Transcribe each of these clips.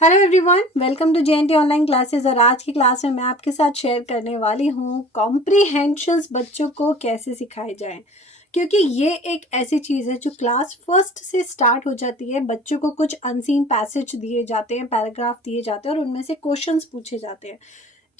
Hello everyone, welcome to JNT online classes. और आज की क्लास में मैं आपके साथ शेयर करने वाली हूँ कॉम्प्रीहेंशंस बच्चों को कैसे सिखाए जाएं, क्योंकि ये एक ऐसी चीज़ है जो क्लास फर्स्ट से स्टार्ट हो जाती है। बच्चों को कुछ अनसीन पैसेज दिए जाते हैं, पैराग्राफ दिए जाते हैं और उनमें से क्वेश्चंस पूछे जाते हैं।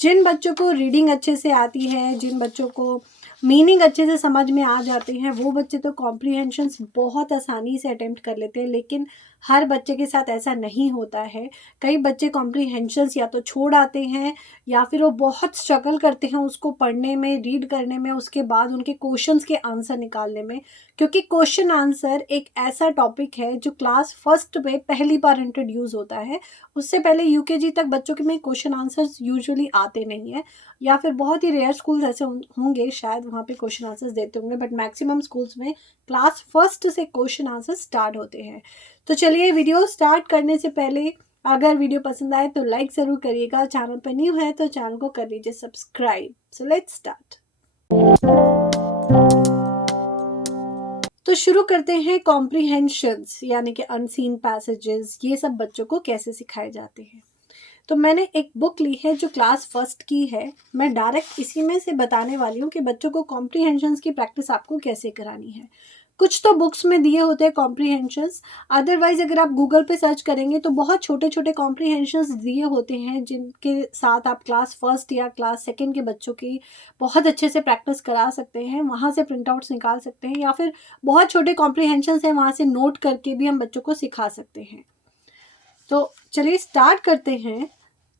जिन बच्चों को रीडिंग अच्छे से आती है, जिन बच्चों को मीनिंग अच्छे से समझ में आ जाते हैं, वो बच्चे तो कॉम्प्रीहेंशंस बहुत आसानी से अटेम्प्ट कर लेते हैं। लेकिन हर बच्चे के साथ ऐसा नहीं होता है। कई बच्चे कॉम्प्रीहेंशंस या तो छोड़ आते हैं या फिर वो बहुत स्ट्रगल करते हैं उसको पढ़ने में, रीड करने में, उसके बाद उनके क्वेश्चंस के आंसर निकालने में। क्योंकि क्वेश्चन आंसर एक ऐसा टॉपिक है जो क्लास फर्स्ट में पहली बार इंट्रोड्यूस होता है। उससे पहले यूकेजी तक बच्चों के में क्वेश्चन आंसर्स यूजुअली आते नहीं है, या फिर बहुत ही रेयर स्कूल्स ऐसे होंगे शायद वहाँ पे क्वेश्चन आंसर्स देते होंगे, बट मैक्सिमम स्कूल्स में क्लास फर्स्ट से क्वेश्चन आंसर स्टार्ट होते हैं। तो चलिए, वीडियो स्टार्ट करने से पहले अगर वीडियो पसंद आए तो लाइक ज़रूर करिएगा। चैनल पर न्यू है तो चैनल को कर लीजिए सब्सक्राइब। So let's start. तो शुरू करते हैं कॉम्प्रीहेंशंस यानी कि अनसीन पैसेजेस, ये सब बच्चों को कैसे सिखाए जाते हैं। तो मैंने एक बुक ली है जो क्लास फर्स्ट की है। मैं डायरेक्ट इसी में से बताने वाली हूँ कि बच्चों को कॉम्प्रीहेंशंस की प्रैक्टिस आपको कैसे करानी है। कुछ तो बुक्स में दिए होते हैं कॉम्प्रीहेंशंस, अदरवाइज अगर आप गूगल पे सर्च करेंगे तो बहुत छोटे छोटे कॉम्प्रीहेंशंस दिए होते हैं जिनके साथ आप क्लास फर्स्ट या क्लास सेकेंड के बच्चों की बहुत अच्छे से प्रैक्टिस करा सकते हैं। वहाँ से प्रिंट आउट्स निकाल सकते हैं, या फिर बहुत छोटे कॉम्प्रीहेंशंस हैं वहाँ से नोट करके भी हम बच्चों को सिखा सकते हैं। तो चलिए स्टार्ट करते हैं।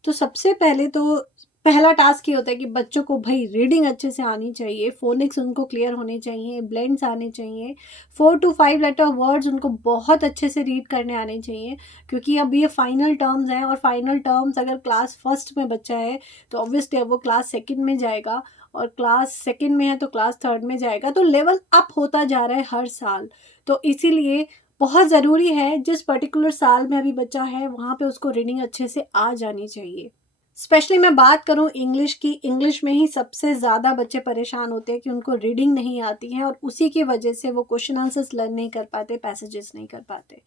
तो सबसे पहले तो पहला टास्क ये होता है कि बच्चों को भाई रीडिंग अच्छे से आनी चाहिए, फोनिक्स उनको क्लियर होने चाहिए, ब्लेंड्स आने चाहिए, 4 to 5 लेटर वर्ड्स उनको बहुत अच्छे से रीड करने आने चाहिए। क्योंकि अब ये फाइनल टर्म्स हैं, और फाइनल टर्म्स अगर क्लास फर्स्ट में बच्चा है तो ऑब्वियसली वो क्लास सेकंड में जाएगा, और क्लास सेकंड में है तो क्लास थर्ड में जाएगा। तो लेवल अप होता जा रहा है हर साल। तो इसीलिए बहुत ज़रूरी है जिस पर्टिकुलर साल में अभी बच्चा है वहाँ पे उसको रीडिंग अच्छे से आ जानी चाहिए। स्पेशली मैं बात करूँ इंग्लिश की, इंग्लिश में ही सबसे ज़्यादा बच्चे परेशान होते हैं कि उनको रीडिंग नहीं आती है, और उसी की वजह से वो क्वेश्चन आंसर्स लर्न नहीं कर पाते, पैसेजेस नहीं कर पाते।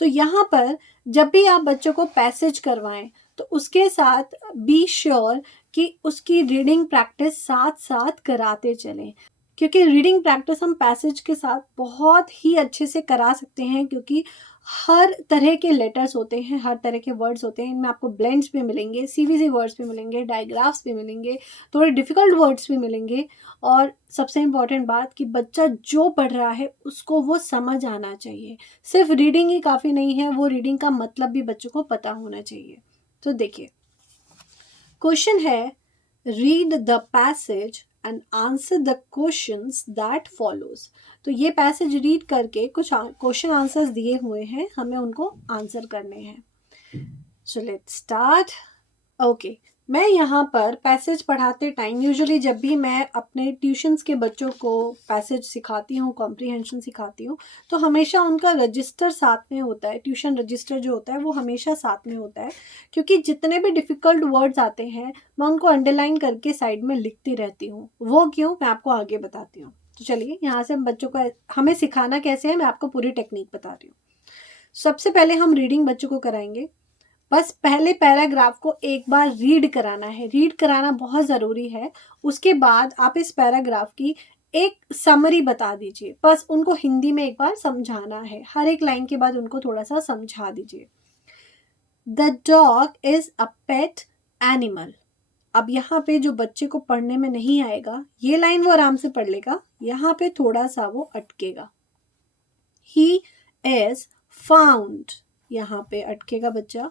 तो यहाँ पर जब भी आप बच्चों को पैसेज करवाएं तो उसके साथ बी श्योर कि उसकी रीडिंग प्रैक्टिस साथ साथ कराते चलें। क्योंकि रीडिंग प्रैक्टिस हम पैसेज के साथ बहुत ही अच्छे से करा सकते हैं, क्योंकि हर तरह के लेटर्स होते हैं, हर तरह के वर्ड्स होते हैं। इनमें आपको ब्लेंड्स भी मिलेंगे, सीवीजी वर्ड्स भी मिलेंगे, डायग्राफ्स भी मिलेंगे, थोड़े डिफ़िकल्ट वर्ड्स भी मिलेंगे। और सबसे इम्पॉर्टेंट बात कि बच्चा जो पढ़ रहा है उसको वो समझ आना चाहिए। सिर्फ रीडिंग ही काफ़ी नहीं है, वो रीडिंग का मतलब भी बच्चों को पता होना चाहिए। तो देखिए, क्वेश्चन है, read the passage and answer the questions that follows. तो ये पैसेज रीड करके कुछ क्वेश्चन आंसर्स दिए हुए हैं, हमें उनको आंसर करने हैं। So let's start. ओके, मैं यहाँ पर पैसेज पढ़ाते टाइम यूजुअली जब भी मैं अपने ट्यूशन्स के बच्चों को पैसेज सिखाती हूँ, कॉम्प्रीहेंशन सिखाती हूँ, तो हमेशा उनका रजिस्टर साथ में होता है। ट्यूशन रजिस्टर जो होता है वो हमेशा साथ में होता है, क्योंकि जितने भी डिफ़िकल्ट वर्ड्स आते हैं मैं उनको अंडरलाइन करके साइड में लिखती रहती हूँ। वो क्यों, मैं आपको आगे बताती हूँ। तो चलिए, यहाँ से हम बच्चों को हमें सिखाना कैसे है मैं आपको पूरी टेक्निक बता रही हूँ। सबसे पहले हम रीडिंग बच्चों को कराएंगे। बस पहले पैराग्राफ को एक बार रीड कराना है, रीड कराना बहुत ज़रूरी है। उसके बाद आप इस पैराग्राफ की एक समरी बता दीजिए, बस उनको हिंदी में एक बार समझाना है। हर एक लाइन के बाद उनको थोड़ा सा समझा दीजिए। The dog is a pet animal. अब यहाँ पे जो बच्चे को पढ़ने में नहीं आएगा, ये लाइन वो आराम से पढ़ लेगा, यहाँ पे थोड़ा सा वो अटकेगा। ही इज़ फाउंड, यहाँ पे अटकेगा बच्चा,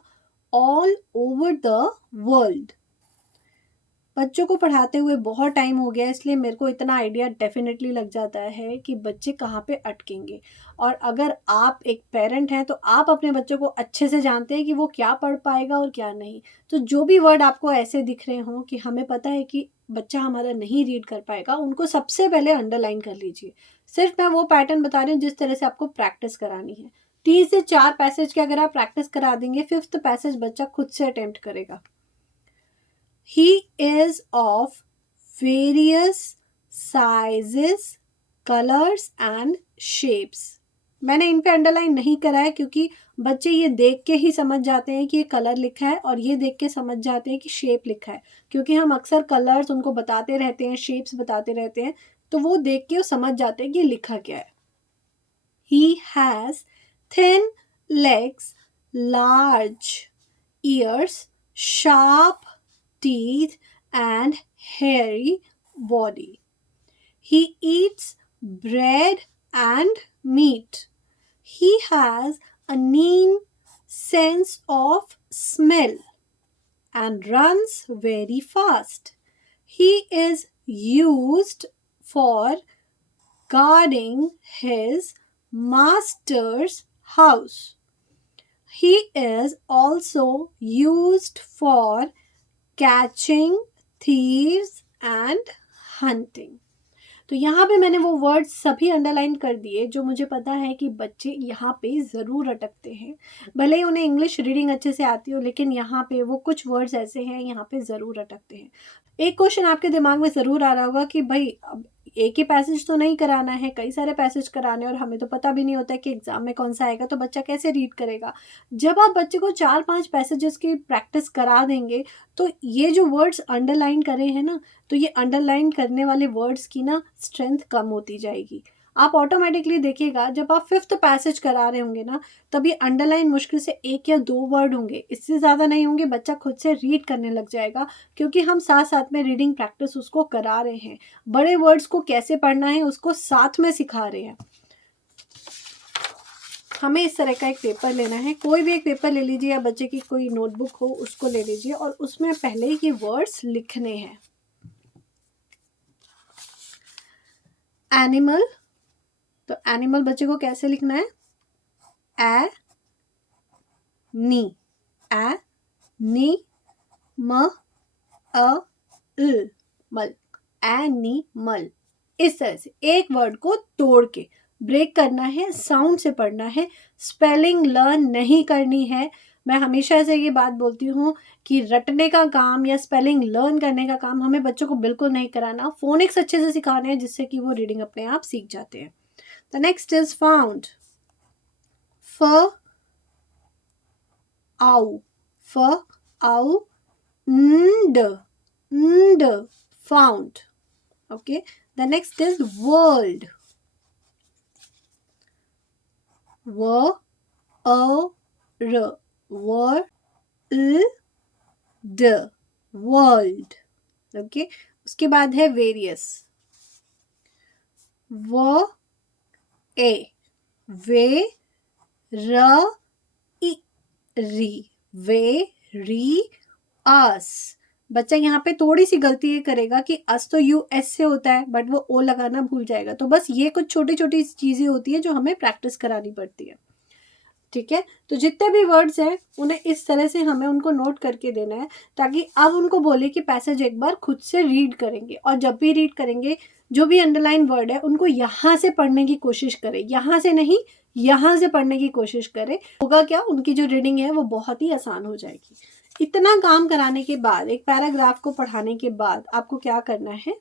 ऑल ओवर द वर्ल्ड। बच्चों को पढ़ाते हुए बहुत टाइम हो गया, इसलिए मेरे को इतना आइडिया डेफिनेटली लग जाता है कि बच्चे कहाँ पे अटकेंगे। और अगर आप एक पेरेंट हैं तो आप अपने बच्चों को अच्छे से जानते हैं कि वो क्या पढ़ पाएगा और क्या नहीं। तो जो भी वर्ड आपको ऐसे दिख रहे हों कि हमें पता है कि बच्चा हमारा नहीं रीड कर पाएगा, उनको सबसे पहले अंडरलाइन कर लीजिए। सिर्फ मैं वो पैटर्न बता रही हूँ जिस तरह से आपको प्रैक्टिस करानी है। 3 से 4 पैसेज के अगर आप प्रैक्टिस करा देंगे, 5th पैसेज बच्चा खुद से अटेम्प्ट करेगा। He is of various sizes, colors and shapes. मैंने इन पे अंडरलाइन नहीं करा है क्योंकि बच्चे ये देख के ही समझ जाते हैं कि ये कलर लिखा है और ये देख के समझ जाते हैं कि शेप लिखा है, क्योंकि हम अक्सर कलर्स उनको बताते रहते हैं, शेप्स बताते रहते हैं, तो वो देख के वो समझ जाते हैं कि ये लिखा क्या है। He has thin legs, large ears, sharp teeth, and hairy body. He eats bread and meat. He has a keen sense of smell and runs very fast. He is used for guarding his master's house. He is also used for catching thieves and hunting. तो यहाँ पे मैंने वो words सभी underline कर दिए जो मुझे पता है कि बच्चे यहाँ पे ज़रूर अटकते हैं, भले ही उन्हें इंग्लिश रीडिंग अच्छे से आती हो, लेकिन यहाँ पे वो कुछ वर्ड्स ऐसे हैं यहाँ पे ज़रूर अटकते हैं। एक क्वेश्चन आपके दिमाग में ज़रूर आ रहा होगा कि भाई अब एक ही पैसेज तो नहीं कराना है, कई सारे पैसेज कराने, और हमें तो पता भी नहीं होता है कि एग्ज़ाम में कौन सा आएगा, तो बच्चा कैसे रीड करेगा। जब आप बच्चे को 4-5 पैसेजेस की प्रैक्टिस करा देंगे तो ये जो वर्ड्स अंडरलाइन करे हैं ना, तो ये अंडरलाइन करने वाले वर्ड्स की ना स्ट्रेंथ कम होती जाएगी। आप ऑटोमेटिकली देखिएगा जब आप 5th पैसेज करा रहे होंगे ना, तभी अंडरलाइन मुश्किल से 1 या 2 वर्ड होंगे, इससे ज़्यादा नहीं होंगे। बच्चा खुद से रीड करने लग जाएगा क्योंकि हम साथ साथ में रीडिंग प्रैक्टिस उसको करा रहे हैं, बड़े वर्ड्स को कैसे पढ़ना है उसको साथ में सिखा रहे हैं। हमें इस तरह का एक पेपर लेना है, कोई भी एक पेपर ले लीजिए या बच्चे की कोई नोटबुक हो उसको ले लीजिए और उसमें पहले ये वर्ड्स लिखने हैं। एनिमल, तो एनिमल बच्चे को कैसे लिखना है? ए नी, ए नी म अ ल मल, एनिमल। इस तरह से एक वर्ड को तोड़ के ब्रेक करना है, साउंड से पढ़ना है, स्पेलिंग लर्न नहीं करनी है। मैं हमेशा से ये बात बोलती हूँ कि रटने का काम या स्पेलिंग लर्न करने का काम हमें बच्चों को बिल्कुल नहीं कराना, फोनिक्स अच्छे से सिखाने हैं जिससे कि वो रीडिंग अपने आप सीख जाते हैं। द नेक्स्ट इज फाउंड, फ आउ, फ आउ nd, found. Okay, the next is world, w a r, world, world. Okay, उसके बाद है various, w a, वे र इ री, वे री अस। बच्चा यहाँ पे थोड़ी सी गलती ये करेगा कि अस तो यू एस से होता है बट वो ओ लगाना भूल जाएगा। तो बस ये कुछ छोटी छोटी चीज़ें होती है जो हमें प्रैक्टिस करानी पड़ती है। ठीक है, तो जितने भी वर्ड्स हैं उन्हें इस तरह से हमें उनको नोट करके देना है ताकि अब उनको बोले कि पैसेज एक बार खुद से रीड करेंगे, और जब भी रीड करेंगे जो भी अंडरलाइन वर्ड है उनको यहाँ से पढ़ने की कोशिश करें, यहाँ से नहीं यहाँ से पढ़ने की कोशिश करें। होगा क्या, उनकी जो रीडिंग है वो बहुत ही आसान हो जाएगी। इतना काम कराने के बाद, एक पैराग्राफ को पढ़ाने के बाद आपको क्या करना है,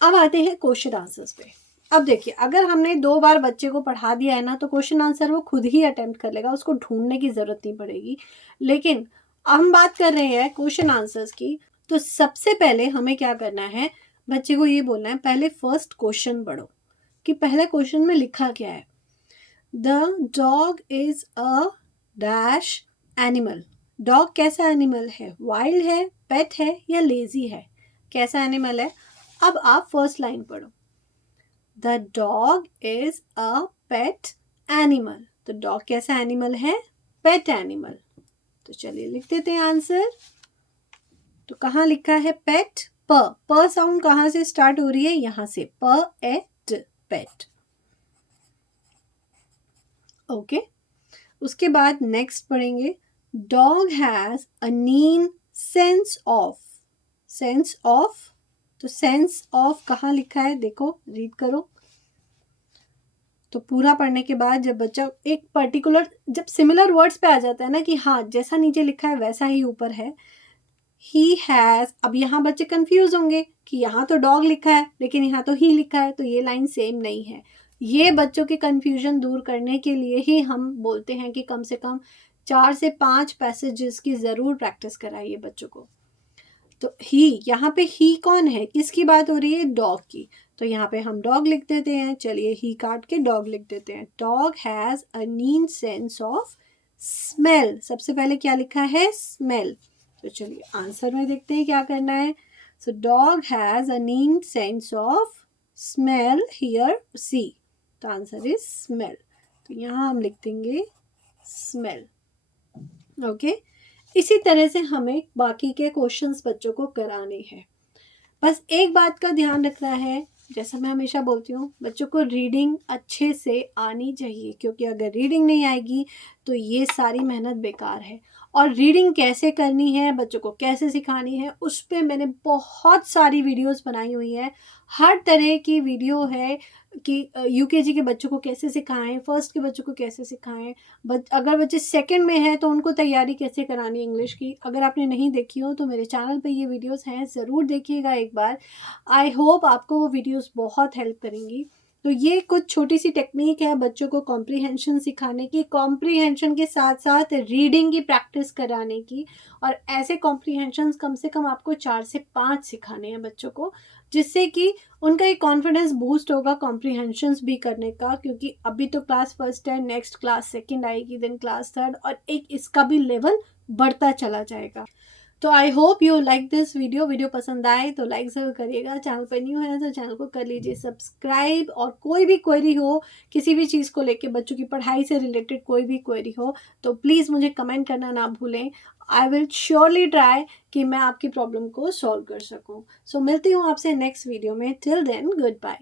अब आते हैं क्वेश्चन आंसर्स पे। अब देखिए, अगर हमने 2 बार बच्चे को पढ़ा दिया है ना तो क्वेश्चन आंसर वो खुद ही अटेम्प्ट कर लेगा, उसको ढूंढने की ज़रूरत नहीं पड़ेगी। लेकिन हम बात कर रहे हैं क्वेश्चन आंसर्स की, तो सबसे पहले हमें क्या करना है, बच्चे को ये बोलना है पहले फर्स्ट क्वेश्चन पढ़ो कि पहले क्वेश्चन में लिखा क्या है। The dog is a dash animal. Dog कैसा एनिमल है? वाइल्ड है, पेट है या लेजी है? कैसा एनिमल है? अब आप फर्स्ट लाइन पढ़ो, the dog is a pet animal. तो डॉग कैसा एनिमल है? Pet animal. तो चलिए लिख देते हैं आंसर। तो कहाँ लिखा है पेट? प साउंड कहाँ से स्टार्ट हो रही है? यहाँ से, प एट, पेट। ओके, उसके बाद नेक्स्ट पढ़ेंगे, डॉग हैज अ नीन सेंस ऑफ। सेंस ऑफ, तो सेंस ऑफ कहाँ लिखा है? देखो, रीड करो। तो पूरा पढ़ने के बाद जब बच्चा एक पर्टिकुलर, जब सिमिलर वर्ड्स पे आ जाता है ना कि हाँ जैसा नीचे लिखा है वैसा ही ऊपर है, ही हैज़। अब यहाँ बच्चे कंफ्यूज होंगे कि यहाँ तो डॉग लिखा है लेकिन यहाँ तो ही लिखा है, तो ये लाइन सेम नहीं है। ये बच्चों के कन्फ्यूजन दूर करने के लिए ही हम बोलते हैं कि कम से कम 4 से 5 पैसेजेस की ज़रूर प्रैक्टिस कराइए बच्चों को। तो ही, यहाँ पे ही कौन है, किसकी बात हो रही है? डॉग की। तो यहाँ पे हम डॉग लिख देते हैं। चलिए ही काट के डॉग लिख देते हैं। डॉग हैज़ अ नीन सेंस ऑफ स्मेल। सबसे पहले क्या लिखा है? स्मेल। तो चलिए आंसर में देखते हैं क्या करना है। सो डॉग हैज़ अ नीन सेंस ऑफ स्मेल। हियर सी। तो आंसर इज स्मेल। तो यहाँ हम लिख देंगे स्मेल। ओके। इसी तरह से हमें बाकी के क्वेश्चंस बच्चों को कराने हैं। बस एक बात का ध्यान रखना है, जैसा मैं हमेशा बोलती हूँ, बच्चों को रीडिंग अच्छे से आनी चाहिए, क्योंकि अगर रीडिंग नहीं आएगी तो ये सारी मेहनत बेकार है। और रीडिंग कैसे करनी है, बच्चों को कैसे सिखानी है, उस पर मैंने बहुत सारी वीडियोस बनाई हुई है। हर तरह की वीडियो है कि यूकेजी के बच्चों को कैसे सिखाएं, फर्स्ट के बच्चों को कैसे सिखाएं, अगर बच्चे सेकंड में हैं तो उनको तैयारी कैसे करानी इंग्लिश की। अगर आपने नहीं देखी हो तो मेरे चैनल पे ये वीडियोस हैं, ज़रूर देखिएगा एक बार। आई होप आपको वो वीडियोस बहुत हेल्प करेंगी। तो ये कुछ छोटी सी टेक्निक है बच्चों को कॉम्प्रीहेंशन सिखाने की, कॉम्प्रीहेंशन के साथ साथ रीडिंग की प्रैक्टिस कराने की। और ऐसे कॉम्प्रीहेंशंस कम से कम आपको 4 से 5 सिखाने हैं बच्चों को, जिससे कि उनका एक कॉन्फिडेंस बूस्ट होगा कॉम्प्रीहेंशंस भी करने का। क्योंकि अभी तो क्लास फर्स्ट है, नेक्स्ट क्लास सेकंड आएगी, देन क्लास थर्ड, और एक इसका भी लेवल बढ़ता चला जाएगा। तो I hope you like this video पसंद आए तो लाइक ज़रूर करिएगा। चैनल पर न्यू है तो चैनल को कर लीजिए सब्सक्राइब। और कोई भी क्वेरी हो, किसी भी चीज़ को लेके, बच्चों की पढ़ाई से रिलेटेड कोई भी क्वेरी हो, तो प्लीज़ मुझे कमेंट करना ना भूलें। आई विल श्योरली ट्राई कि मैं आपकी प्रॉब्लम को सॉल्व कर सकूं। सो मिलती हूँ आपसे नेक्स्ट वीडियो में। Till then good bye.